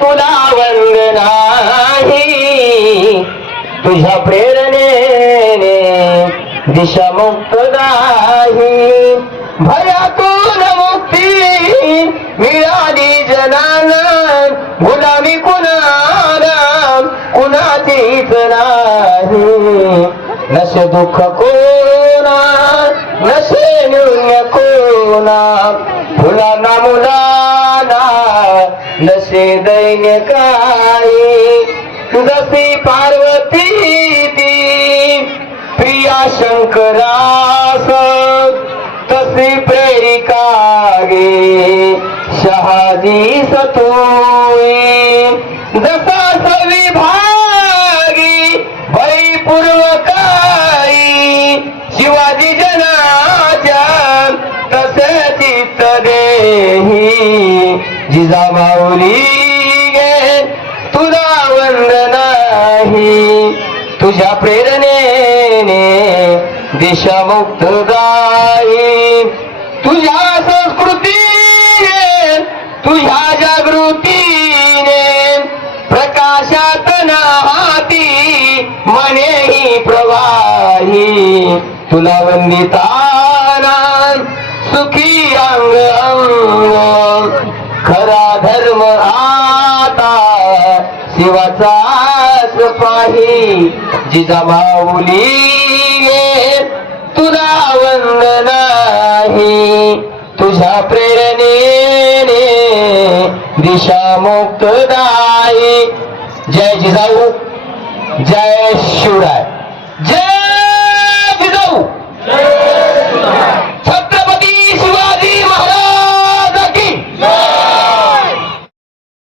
तुला वंदनाही तुझ्या प्रेरणेने दिशा मुक्त नाही भयातून मुक्ती मिळाली जनाना गुलामी कुणाला कुणाचीच नाही नसे दुःख कोणा नसे न्यून्य कोणा फुलांना मुलांना नसे दैन्य काही जशी पार्वती ती. प्रिया शंकरास तशी प्रेरिका शहाजी सतोई. जसा सविभागी पूर्वकाई शिवाजी जनाच्या तसे चित्त देही. जिजामाऊली गे तुला वंदनाही तुझ्या प्रेरणेने दिशा मुक्त जाई तुझ्या संस्कृतीने तुझ्या जागृतीने प्रकाशात नाहाती मनेही प्रवाही. तुला वंदिताना सुखी अंग अंग. खरा धर्म आता शिवाचाच पाही जिजामाऊली गे तुला वंदनाही तुझ्या प्रेरणेने दिशा मुक्तदाई जय जिजाऊ जय शिवराय. जय